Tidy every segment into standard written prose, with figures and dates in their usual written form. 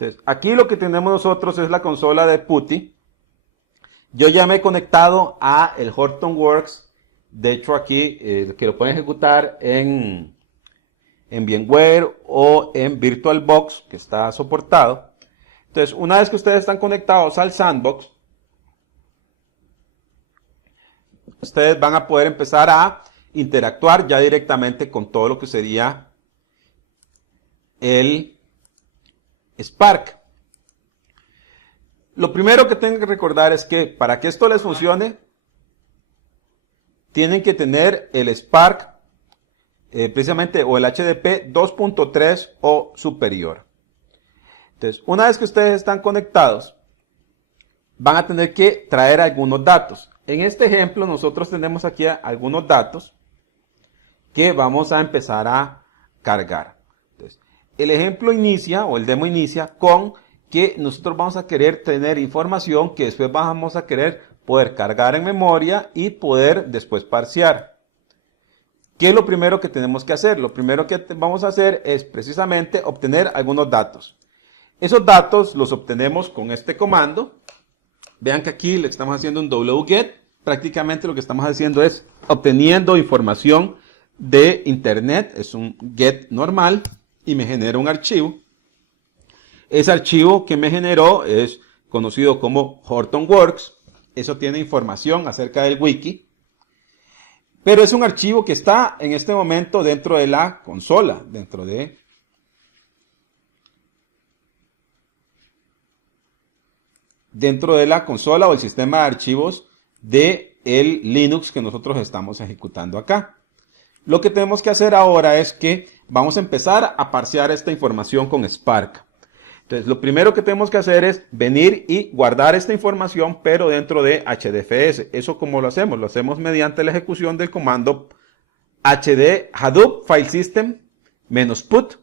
Entonces, aquí lo que tenemos nosotros es la consola de PuTTY. Yo ya me he conectado a el Hortonworks. De hecho, aquí que lo pueden ejecutar en VMware o en VirtualBox, que está soportado. Entonces, una vez que ustedes están conectados al Sandbox, ustedes van a poder empezar a interactuar ya directamente con todo lo que sería el Spark. Lo primero que tienen que recordar es que para que esto les funcione, tienen que tener el Spark precisamente o el HDP 2.3 o superior. Entonces, una vez que ustedes están conectados, van a tener que traer algunos datos. En este ejemplo, nosotros tenemos aquí algunos datos que vamos a empezar a cargar. Entonces, el ejemplo inicia, o el demo inicia, con que nosotros vamos a querer tener información que después vamos a querer poder cargar en memoria y poder después parsear. ¿Qué es lo primero que tenemos que hacer? Lo primero que vamos a hacer es precisamente obtener algunos datos. Esos datos los obtenemos con este comando. Vean que aquí le estamos haciendo un wget. Prácticamente lo que estamos haciendo es obteniendo información de internet. Es un get normal y me genera un archivo. Ese archivo que me generó es conocido como Hortonworks. Eso tiene información acerca del wiki. Pero es un archivo que está en este momento dentro de la consola, dentro de la consola o el sistema de archivos de el Linux que nosotros estamos ejecutando acá. Lo que tenemos que hacer ahora es que vamos a empezar a parsear esta información con Spark. Entonces, lo primero que tenemos que hacer es venir y guardar esta información, pero dentro de HDFS. ¿Eso cómo lo hacemos? Lo hacemos mediante la ejecución del comando Hadoop File System -put.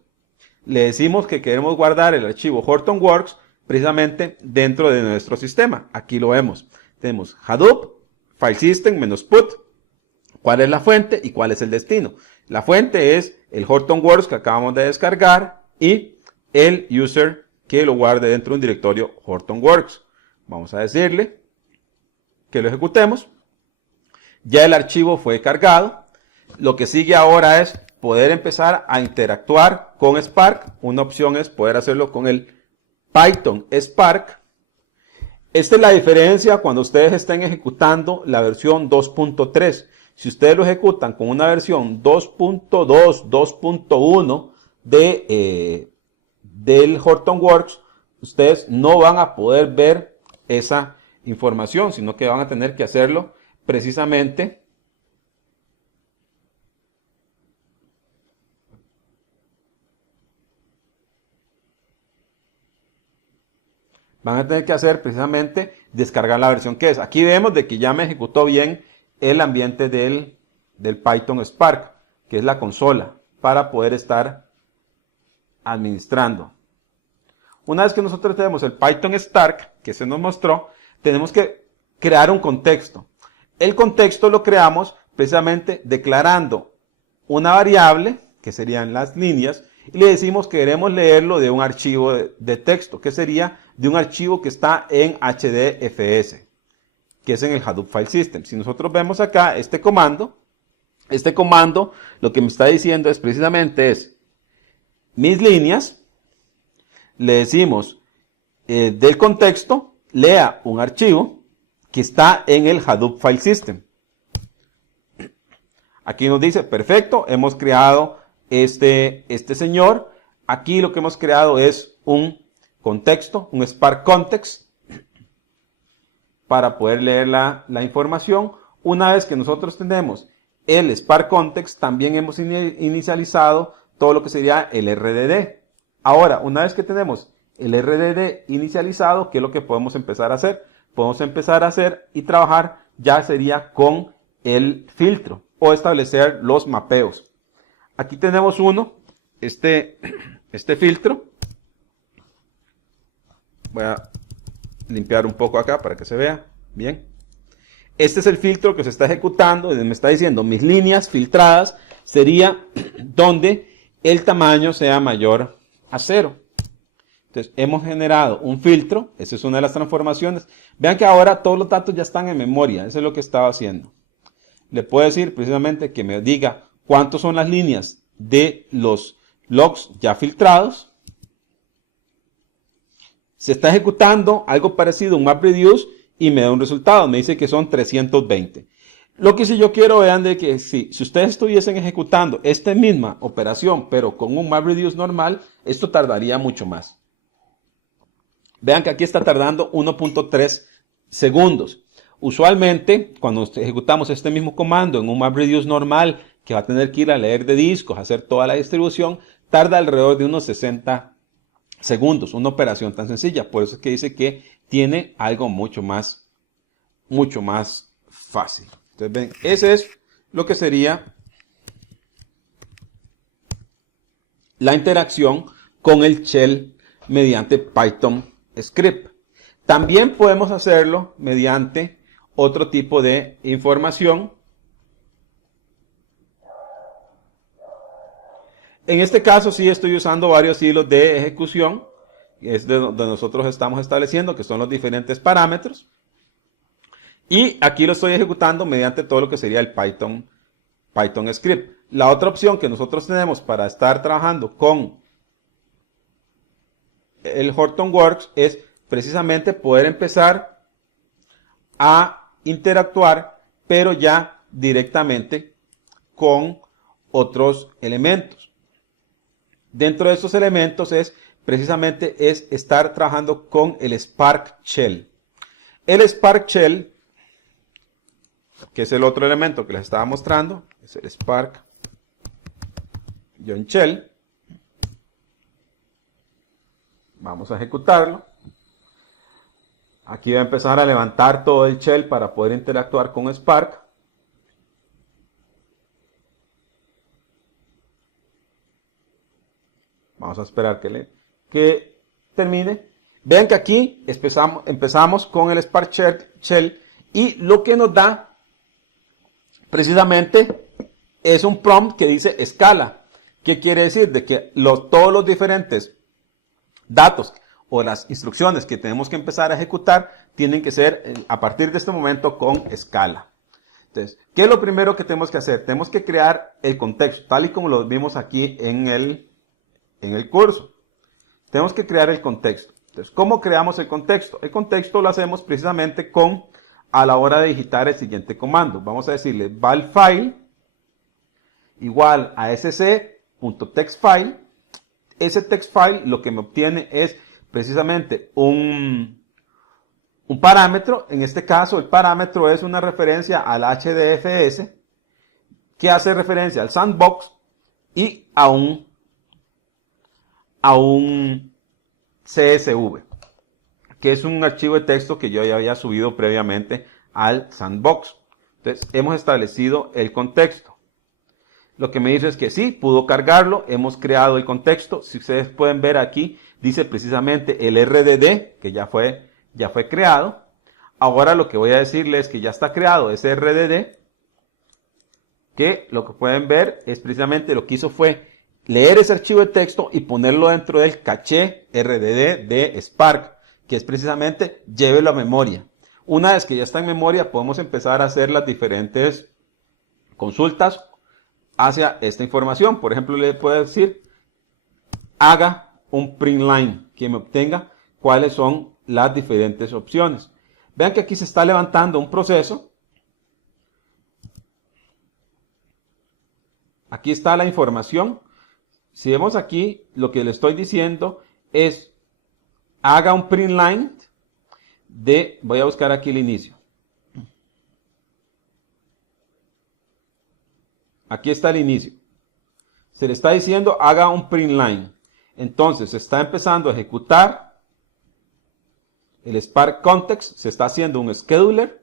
Le decimos que queremos guardar el archivo Hortonworks precisamente dentro de nuestro sistema. Aquí lo vemos. Tenemos Hadoop File System -put. ¿Cuál es la fuente y cuál es el destino? La fuente es el Hortonworks que acabamos de descargar y el user que lo guarde dentro de un directorio Hortonworks. Vamos a decirle que lo ejecutemos. Ya el archivo fue cargado. Lo que sigue ahora es poder empezar a interactuar con Spark. Una opción es poder hacerlo con el Python Spark. Esta es la diferencia cuando ustedes estén ejecutando la versión 2.3. Si ustedes lo ejecutan con una versión 2.2, 2.1 del Hortonworks, ustedes no van a poder ver esa información, sino que van a tener que hacerlo precisamente descargar la versión que es. Aquí vemos de que ya me ejecutó bien el ambiente del Python Spark, que es la consola, para poder estar administrando. Una vez que nosotros tenemos el Python Start, que se nos mostró, tenemos que crear un contexto. El contexto lo creamos precisamente declarando una variable, que serían las líneas, y le decimos que queremos leerlo de un archivo de texto, que sería de un archivo que está en HDFS, que es en el Hadoop File System. Si nosotros vemos acá este comando lo que me está diciendo es precisamente mis líneas, le decimos del contexto, lea un archivo que está en el Hadoop File System. Aquí nos dice, perfecto, hemos creado este señor. Aquí lo que hemos creado es un contexto, un Spark Context, para poder leer la información. Una vez que nosotros tenemos el Spark Context, también hemos inicializado todo lo que sería el RDD. Ahora, una vez que tenemos el RDD inicializado, ¿qué es lo que podemos empezar a hacer? Podemos empezar a hacer y trabajar ya sería con el filtro o establecer los mapeos. Aquí tenemos uno, este filtro. Voy a limpiar un poco acá para que se vea bien. Este es el filtro que se está ejecutando, me está diciendo mis líneas filtradas sería donde el tamaño sea mayor a 0. Entonces, hemos generado un filtro, esa es una de las transformaciones. Vean que ahora todos los datos ya están en memoria, eso es lo que estaba haciendo. Le puedo decir precisamente que me diga cuántas son las líneas de los logs ya filtrados. Se está ejecutando algo parecido a un MapReduce y me da un resultado, me dice que son 320. Lo que si yo quiero, vean de que si ustedes estuviesen ejecutando esta misma operación, pero con un MapReduce normal, esto tardaría mucho más. Vean que aquí está tardando 1.3 segundos. Usualmente, cuando ejecutamos este mismo comando en un MapReduce normal, que va a tener que ir a leer de discos, hacer toda la distribución, tarda alrededor de unos 60 segundos, una operación tan sencilla. Por eso es que dice que tiene algo mucho más fácil. Entonces, ven, ese es lo que sería la interacción con el shell mediante Python script. También podemos hacerlo mediante otro tipo de información. En este caso sí estoy usando varios hilos de ejecución. Es de donde nosotros estamos estableciendo que son los diferentes parámetros. Y aquí lo estoy ejecutando mediante todo lo que sería el Python script. La otra opción que nosotros tenemos para estar trabajando con el Hortonworks es precisamente poder empezar a interactuar, pero ya directamente con otros elementos. Dentro de estos elementos precisamente es estar trabajando con el Spark Shell. El Spark Shell, que es el otro elemento que les estaba mostrando, es el Spark Shell. Vamos a ejecutarlo. Aquí va a empezar a levantar todo el shell para poder interactuar con Spark. Vamos a esperar que termine. Vean que aquí empezamos con el Spark Shell y lo que nos da precisamente es un prompt que dice escala. ¿Qué quiere decir? De que todos los diferentes datos o las instrucciones que tenemos que empezar a ejecutar tienen que ser a partir de este momento con escala. Entonces, ¿qué es lo primero que tenemos que hacer? Tenemos que crear el contexto, tal y como lo vimos aquí en el curso. Tenemos que crear el contexto. Entonces, ¿cómo creamos el contexto? El contexto lo hacemos precisamente a la hora de digitar el siguiente comando. Vamos a decirle val file igual a sc.textfile. Ese text file lo que me obtiene es precisamente un parámetro. En este caso, el parámetro es una referencia al HDFS que hace referencia al sandbox y a un CSV, que es un archivo de texto que yo ya había subido previamente al sandbox. Entonces, hemos establecido el contexto. Lo que me dice es que sí, pudo cargarlo, hemos creado el contexto. Si ustedes pueden ver aquí, dice precisamente el RDD, que ya fue creado. Ahora lo que voy a decirles es que ya está creado ese RDD, que lo que pueden ver es precisamente lo que hizo fue leer ese archivo de texto y ponerlo dentro del caché RDD de Spark, que es precisamente llévelo a memoria. Una vez que ya está en memoria, podemos empezar a hacer las diferentes consultas hacia esta información. Por ejemplo, le puedo decir, haga un print line, que me obtenga cuáles son las diferentes opciones. Vean que aquí se está levantando un proceso. Aquí está la información. Si vemos aquí, lo que le estoy diciendo es, haga un print line voy a buscar aquí el inicio. Aquí está el inicio. Se le está diciendo haga un print line. Entonces se está empezando a ejecutar el Spark Context. Se está haciendo un scheduler.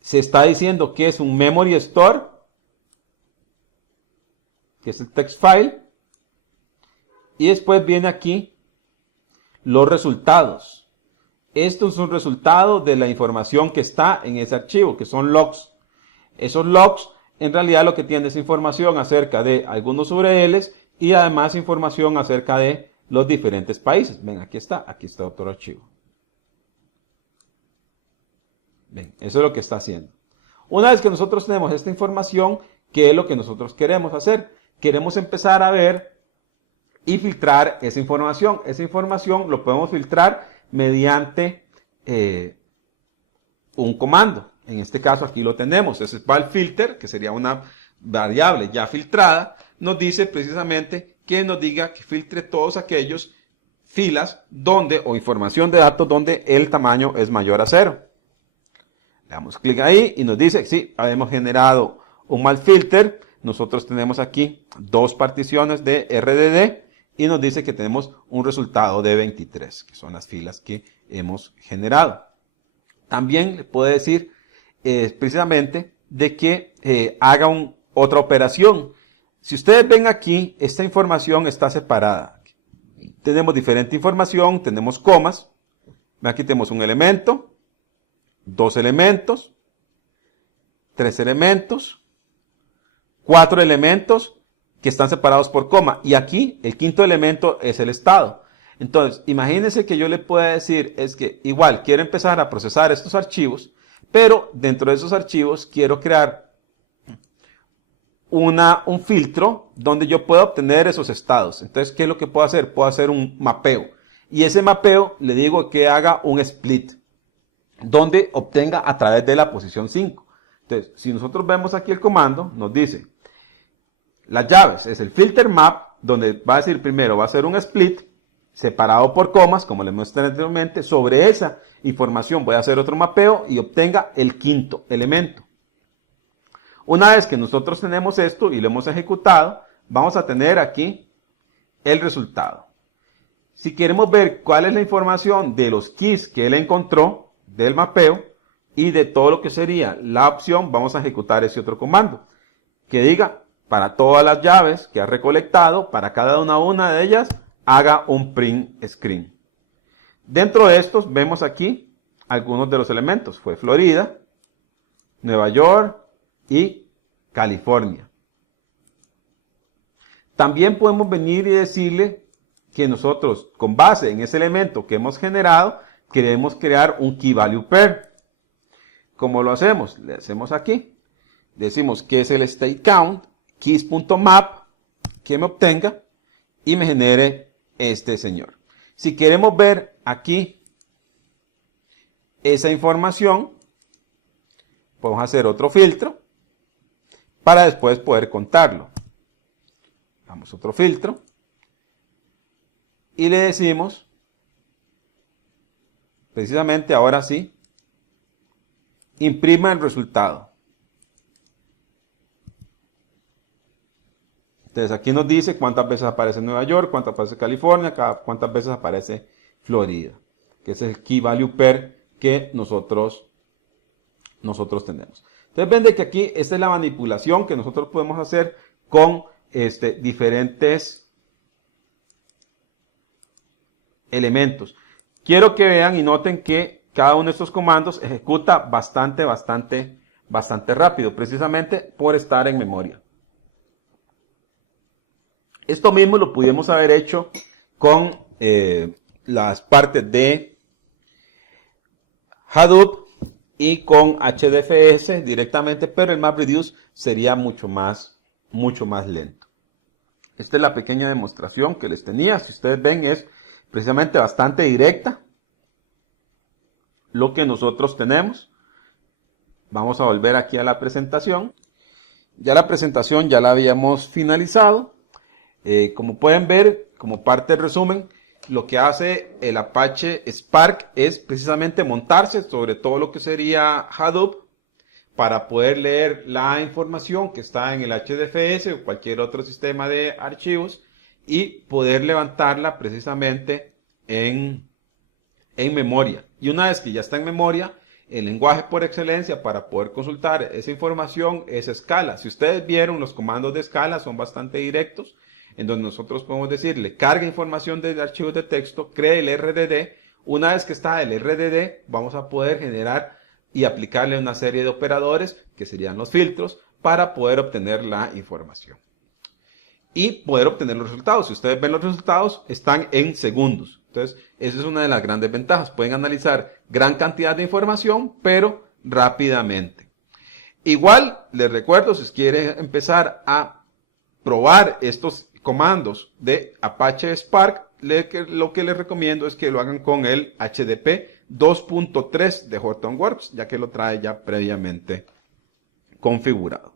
Se está diciendo que es un memory store, que es el text file. Y después viene aquí los resultados. Esto es un resultado de la información que está en ese archivo, que son logs. Esos logs en realidad lo que tiene es información acerca de algunos URLs y además información acerca de los diferentes países. Ven, aquí está otro archivo. Ven, eso es lo que está haciendo. Una vez que nosotros tenemos esta información, ¿qué es lo que nosotros queremos hacer? Queremos empezar a ver y filtrar esa información. Esa información lo podemos filtrar mediante un comando. En este caso aquí lo tenemos. Ese es val filter, que sería una variable ya filtrada. Nos dice precisamente que nos diga que filtre todos aquellos filas donde o información de datos donde el tamaño es mayor a 0. Le damos clic ahí y nos dice, sí, hemos generado un val filter. Nosotros tenemos aquí dos particiones de RDD y nos dice que tenemos un resultado de 23, que son las filas que hemos generado. También le puede decir precisamente de que haga otra operación. Si ustedes ven aquí, esta información está separada. Tenemos diferente información, tenemos comas. Aquí tenemos un elemento, dos elementos, tres elementos, cuatro elementos que están separados por coma. Y aquí el quinto elemento es el estado. Entonces, imagínense que yo le pueda decir, es que igual quiero empezar a procesar estos archivos, pero dentro de esos archivos quiero crear un filtro donde yo pueda obtener esos estados. Entonces, ¿qué es lo que puedo hacer? Puedo hacer un mapeo. Y ese mapeo le digo que haga un split, donde obtenga a través de la posición 5. Entonces, si nosotros vemos aquí el comando, nos dice, las llaves es el filter map, donde va a decir primero, va a ser un split, separado por comas, como les mostré anteriormente. Sobre esa información voy a hacer otro mapeo y obtenga el quinto elemento. Una vez que nosotros tenemos esto y lo hemos ejecutado, vamos a tener aquí el resultado. Si queremos ver cuál es la información de los keys que él encontró del mapeo y de todo lo que sería la opción, vamos a ejecutar ese otro comando que diga para todas las llaves que ha recolectado, para cada una de ellas, haga un print screen. Dentro de estos vemos aquí algunos de los elementos. Fue Florida, Nueva York y California. También podemos venir y decirle que nosotros, con base en ese elemento que hemos generado, queremos crear un key value pair. ¿Cómo lo hacemos? Le hacemos aquí. Decimos que es el state count, keys.map, que me obtenga y me genere este señor. Si queremos ver aquí esa información, podemos hacer otro filtro para después poder contarlo. Damos otro filtro y le decimos, precisamente ahora sí, imprima el resultado. Entonces aquí nos dice cuántas veces aparece Nueva York, cuántas veces California, cuántas veces aparece Florida, que ese es el key value pair que nosotros tenemos. Entonces ven de que aquí esta es la manipulación que nosotros podemos hacer con diferentes elementos. Quiero que vean y noten que cada uno de estos comandos ejecuta bastante rápido, precisamente por estar en memoria. Esto mismo lo pudimos haber hecho con las partes de Hadoop y con HDFS directamente, pero el MapReduce sería mucho más lento. Esta es la pequeña demostración que les tenía. Si ustedes ven, es precisamente bastante directa lo que nosotros tenemos. Vamos a volver aquí a la presentación. Ya la presentación ya la habíamos finalizado. Como pueden ver, como parte del resumen, lo que hace el Apache Spark es precisamente montarse sobre todo lo que sería Hadoop para poder leer la información que está en el HDFS o cualquier otro sistema de archivos y poder levantarla precisamente en memoria. Y una vez que ya está en memoria, el lenguaje por excelencia para poder consultar esa información es Scala. Si ustedes vieron, los comandos de Scala son bastante directos, en donde nosotros podemos decirle, carga información de archivos de texto, cree el RDD. Una vez que está el RDD, vamos a poder generar y aplicarle una serie de operadores, que serían los filtros, para poder obtener la información. y poder obtener los resultados. Si ustedes ven los resultados, están en segundos. Entonces, esa es una de las grandes ventajas. Pueden analizar gran cantidad de información, pero rápidamente. Igual, les recuerdo, si quieren empezar a probar estos comandos de Apache Spark, lo que les recomiendo es que lo hagan con el HDP 2.3 de Hortonworks, ya que lo trae ya previamente configurado.